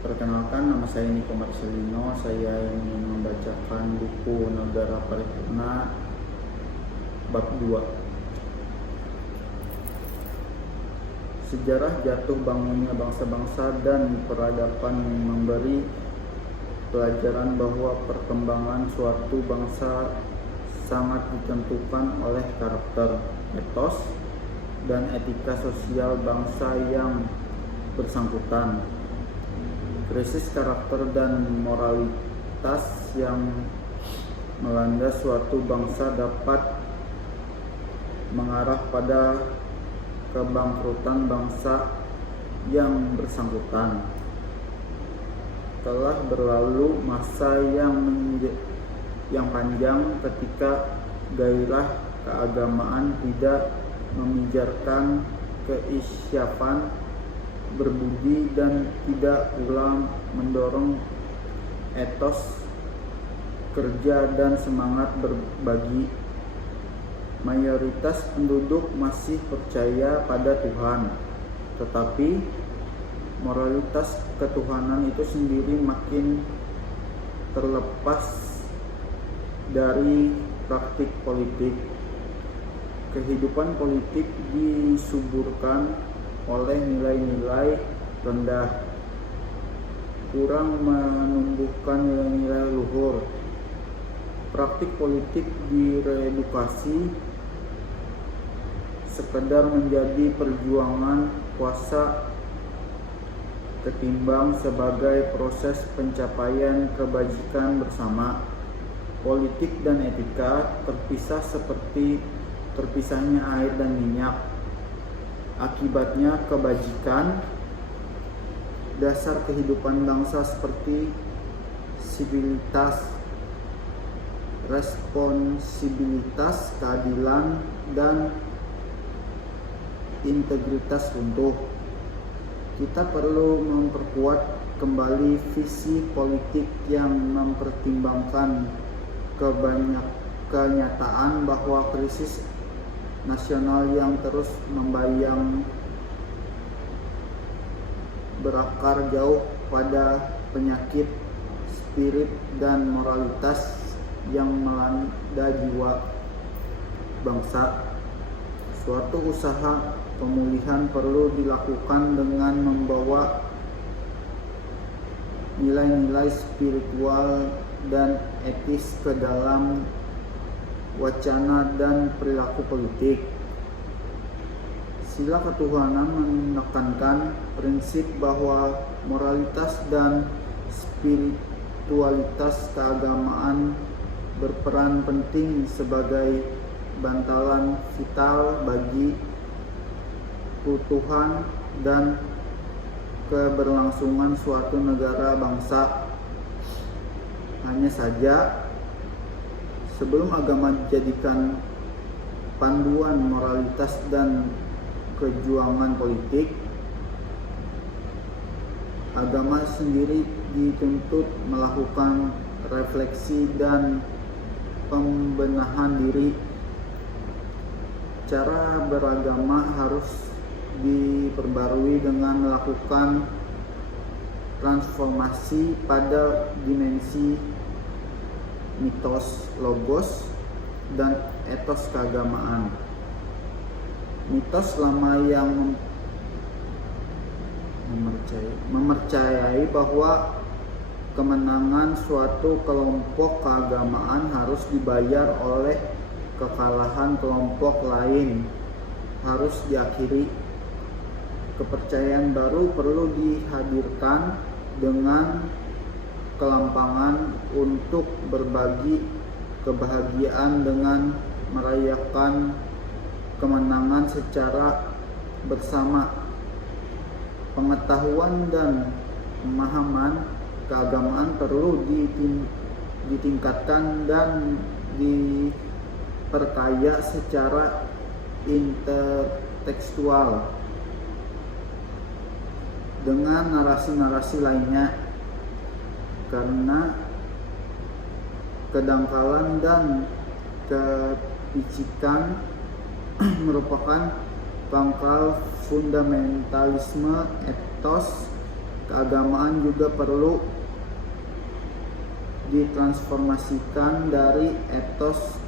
Perkenalkan, nama saya Niko Marcelino. Saya ingin membacakan buku Negara Paripurna bab 2. Sejarah jatuh bangunnya bangsa-bangsa dan peradaban memberi pelajaran bahwa perkembangan suatu bangsa sangat ditentukan oleh karakter, etos, dan etika sosial bangsa yang bersangkutan. Krisis karakter dan moralitas yang melanda suatu bangsa dapat mengarah pada kebangkrutan bangsa yang bersangkutan. Telah berlalu masa yang panjang ketika gairah keagamaan tidak memijarkan keisyafan berbudi dan tidak pula mendorong etos kerja dan semangat berbagi. Mayoritas penduduk masih percaya pada Tuhan, tetapi moralitas ketuhanan itu sendiri makin terlepas dari praktik politik. Kehidupan politik disuburkan oleh nilai-nilai rendah, kurang menumbuhkan nilai-nilai luhur. Praktik politik direedukasi sekedar menjadi perjuangan kuasa ketimbang sebagai proses pencapaian kebajikan bersama. Politik dan etika terpisah seperti terpisahnya air dan minyak. Akibatnya kebajikan, dasar kehidupan bangsa seperti sibilitas, responsibilitas, keadilan, dan integritas runtuh. Kita perlu memperkuat kembali visi politik yang mempertimbangkan kenyataan bahwa krisis nasional yang terus membayang berakar jauh pada penyakit spirit dan moralitas yang melanda jiwa bangsa. Suatu usaha pemulihan perlu dilakukan dengan membawa nilai-nilai spiritual dan etis ke dalam wacana dan perilaku politik. Sila ketuhanan menekankan prinsip bahwa moralitas dan spiritualitas keagamaan berperan penting sebagai bantalan vital bagi keutuhan dan keberlangsungan suatu negara bangsa. Hanya saja, sebelum agama dijadikan panduan moralitas dan kejuangan politik, agama sendiri dituntut melakukan refleksi dan pembenahan diri. Cara beragama harus diperbarui dengan melakukan transformasi pada dimensi mitos, logos, dan etos keagamaan. Mitos lama yang mempercayai bahwa kemenangan suatu kelompok keagamaan harus dibayar oleh kekalahan kelompok lain harus diakhiri. Kepercayaan baru perlu dihadirkan dengan kelampangan untuk berbagi kebahagiaan dengan merayakan kemenangan secara bersama. Pengetahuan dan pemahaman keagamaan perlu ditingkatkan dan diperkaya secara intertekstual dengan narasi-narasi lainnya, karena kedangkalan dan kepicikan merupakan pangkal fundamentalisme etos keagamaan juga perlu ditransformasikan dari etos